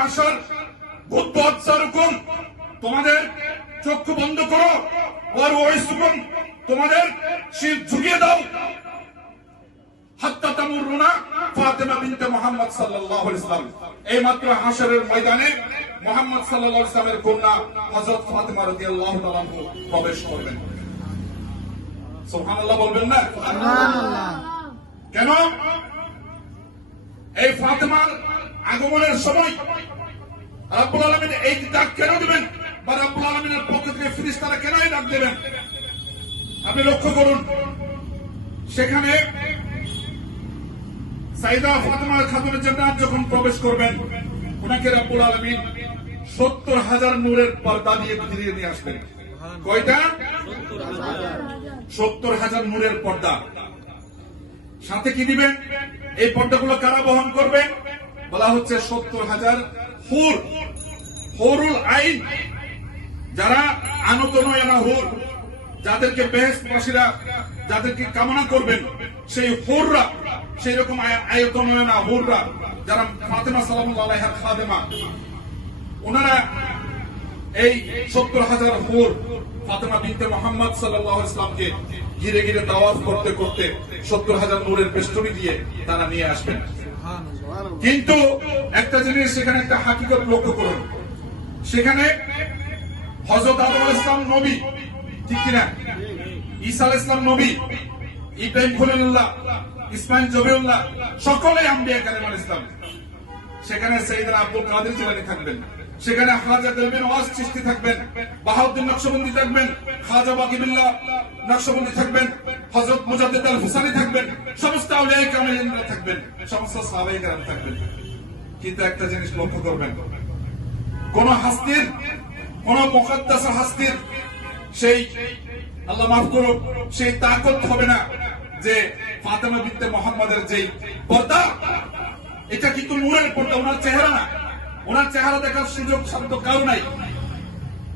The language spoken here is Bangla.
মাশার বুদ্ধ হুকুম, তোমাদের চক্ষু বন্ধ করো, ওর ওয়াইসুকুম, তোমাদের শির ঝুঁকিয়ে দাও, হাত্তা তামুরুনা ফাতেমা বিনতে মুহাম্মদ সাল্লাল্লাহু আলাইহি ওয়াসাল্লাম। এই মাত্র হাশরের ময়দানে মুহাম্মদ সাল্লাল্লাহু আলাইহি ওয়াসাল্লামের কন্যা হযরত ফাতেমা রাদিয়াল্লাহু তাআলা প্রবেশ করবেন। সুবহানাল্লাহ বলবেন না? সুবহানাল্লাহ। কেন এই ফাতেমার আগমনের সময় রব্বুল আলামিন এই ডাক কেন দিবেন, বা রব্বুল আলামিনের পক্ষ থেকে ফেরেশতারা কেন এই ডাক দেবেন? আপনি লক্ষ্য করুন, সেখানে সাইদা ফাতেমা খাতুন জান্নাত যখন প্রবেশ করবেন, ওনাকে রব্বুল আলামিন 70,000 নূরের পর্দা দিয়ে ঘিরিয়ে নিয়ে আসবেন। কয়টা? 70,000 নূরের পর্দা। সাথে কি দিবেন? এই পর্দাগুলো কারা বহন করবে? বলা হচ্ছে 70,000 হুর, হুরুল আইন, যারা আনত নয়না হুর, যাদেরকে বেহেশতবাসীরা যাদেরকে কামনা করবেন, সেই হুররা, সেই রকম আয়ত নয়না হুররা, যারা ফাতেমা সালামুল্লাহ আলাইহা খাদেমা, ওনারা এই 70,000 হুর ফাতেমা বিনতে মুহাম্মদ সাল্লাল্লাহু আলাইহি ওয়াসাল্লামকে ঘিরে ঘিরে তাওয়াফ করতে করতে 70,000 নূরের বেষ্টনী দিয়ে তারা নিয়ে আসবেন। কিন্তু একটা জিনিস সেখানে, একটা হাকিকত লক্ষ্য করুন, সেখানে হযরত আদম আলাইহিস সালাম নবী, ঠিক কিনা? ঈসা আলাইহিস সালাম নবী, ইব্রাহিম খলিলুল্লাহ, ইসমাঈল জবিউল্লাহ, সকলেই আম্বিয়া কারীম আলাইহিস সালাম। সেখানে সাইয়েদনা আব্দুল কাদের জিলানী থাকবেন, সেখানে খাজা দেলবিন ওয়াজ চিশতি থাকবেন, বাহাউদ্দিন নকশবন্দি থাকবেন, খাজা বাকিবিল্লাহ নকশবন্দি থাকবেন, হযরত মুজাদ্দিদ আল হুসাইনি থাকবেন, সমস্ত আউলিয়ায়ে কামিলিনরা থাকবেন, সমস্ত সাহাবায়ে কেরাম থাকবেন। কিন্তু একটা জিনিস লক্ষ্য করবেন, কোন হাস্তির, কোন মুকদ্দাস হাস্তির সেই, আল্লাহ মাফ করুক, সেই তাকত হবে না যে ফাতেমা বিনতে মুহাম্মদের যেই পর্দা, এটা কিন্তু নূরের পর্দা, ওনার চেহারা না। ওনার চেহারা দেখার সুযোগ সাধ্য কারো নাই।